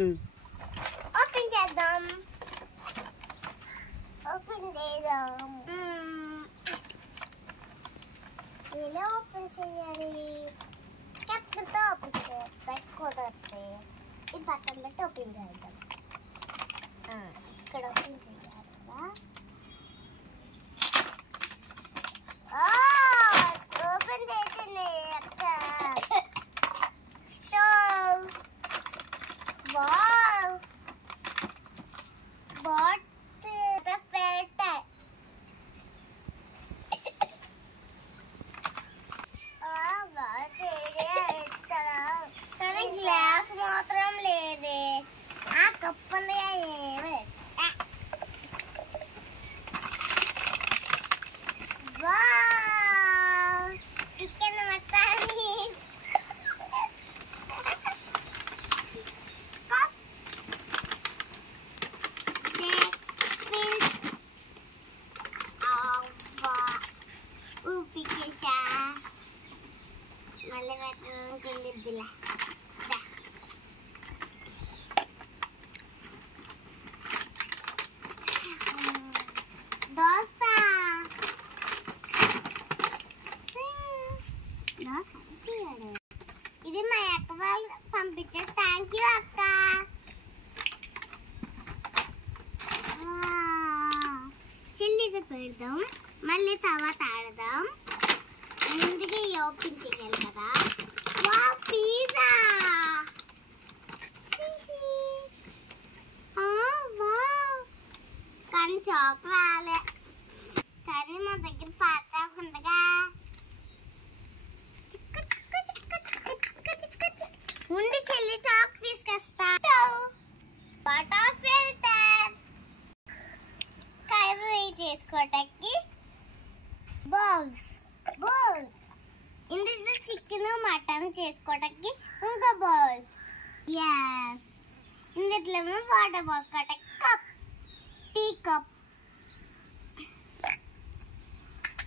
Open చేద్దాం. Open చేద్దాం. ఎలా ఓపెన్ చేయాలి? కత్తితో ఓపెన్ చేద్దాం. కుదరతే ఇది పక్కన పెట్టి ఓపెన్ చేద్దాం. ఇక్కడ ఓపెన్ చేయాలి కదా. ఓపెన్ చేసింది అక్క. Stove. Wow. What the filter. కానీ గ్లాస్ మాత్రం లేదే. ఆ కప్పు ఉంది ఏమే. Wow chicken masala. ఊపికేసా మళ్ళీ పెట్టిద్దిలా. దోశ. ఇది మా అక్క వాళ్ళు పంపించారు. థ్యాంక్ యూ అక్క. చిల్లిగా పెడదాం. మళ్ళీ తర్వాత ఆడదాం. ముందుగా ఓపెన్ చేయాలి కదా. వా పిజ్జా. కానీ చాక్ రాలే. కానీ మా దగ్గర పాచాకు ఉండగా ఉండి చెల్లి చాక్ తీసుకొస్తా. Water filter. కర్రీ చేసుకోవటానికి బౌల్స్. ఇందులో చికెన్ మటన్ చేసుకోవటానికి ఇంకో బౌల్. ఇందులో వాటర్ పోసుకోవటానికి కప్. Tea cup.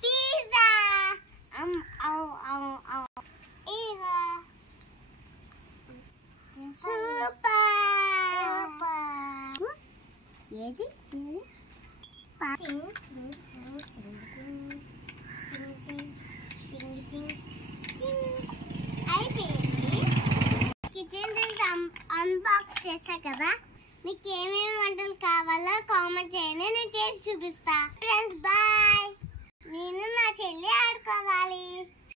పిజ్జా. ఏది అయిపోయింది. కిచెన్ అన్బాక్స్ చేసా కదా. మీకు ఏమేమి వంటలు కావాలో కామెంట్ చేయండి. నేను చేసి చూపిస్తా. Friends bye. నేను నా చెల్లి ఆడుకోవాలి.